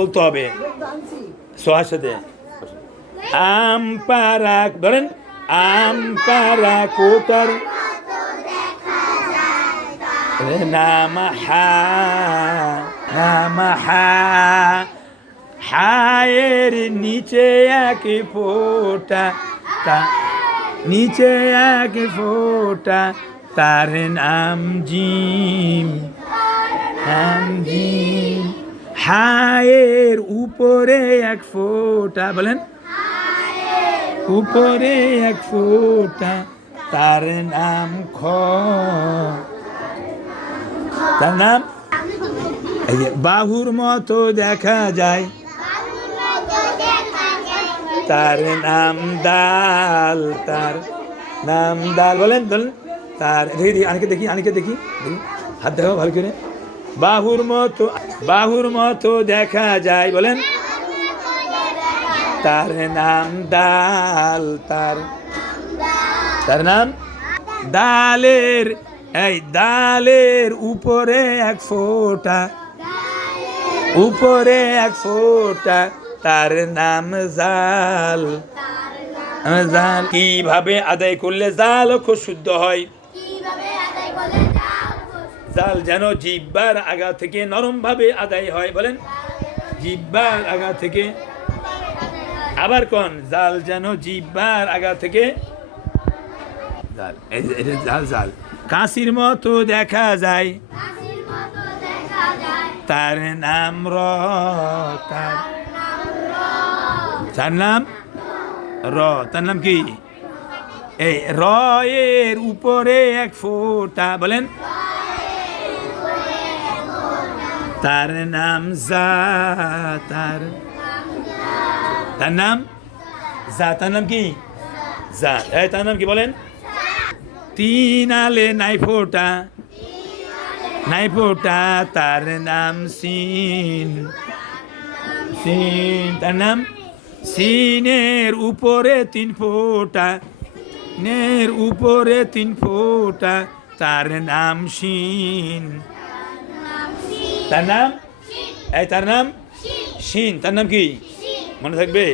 বলতে হবে সোহার সাথে। আম পারা ধরেন, আম পারা কোটার নাম হা, নাম হা, হায়ের নিচে এক ফোঁটা, নিচে এক ফোঁটা, তার নাম জিম, নাম জিম। হায়ের উপরে এক ফোঁটা, বলেন উপরে এক ফোঁটা, তার নাম খ, তার নাম বাহুর মতো দেখা যায়, তার নাম দাল, তার নাম দাল। বলেন বলেন, তার দেখি আনিকে দেখি, আনিকে দেখি, হাত দেখো ভালো করে। বাহুর মতো, বাহুর মতো দেখা যায়, বলেন তার নাম দাল, তার তার নাম দালের, এই দালের উপরে এক ফোঁটা, উপরে এক ফোঁটা, তার নাম জাল, জাল। কিভাবে আদায় করলে জাল অক্ষর শুদ্ধ হয়? জাল যেন জিহ্বার আগা থেকে নরম ভাবে আদায় হয়, বলেন জিহ্বার আগা থেকে। আবার কোন জাল যেন জিহ্বার আগা থেকে, জাল এটা জাল, জাল কাশির মতো দেখা যায়, তার নাম র, তার তার নাম র, তার নাম কি? এই র এর উপরে এক ফোঁটা, বলেন তার নাম জা, তার তার নাম জা, তার নাম কি? জা, এই তার নাম কি বলেন? তিন আলে নাই ফোঁটা, নাই ফোঁটা, তার নাম সিন, সিন, তার নাম সিনের উপরে তিন ফোঁটা, নের উপরে তিন ফোঁটা, তার নাম শিন, তার নাম এই তার নাম শিন, তার নাম কি? মনে থাকবে?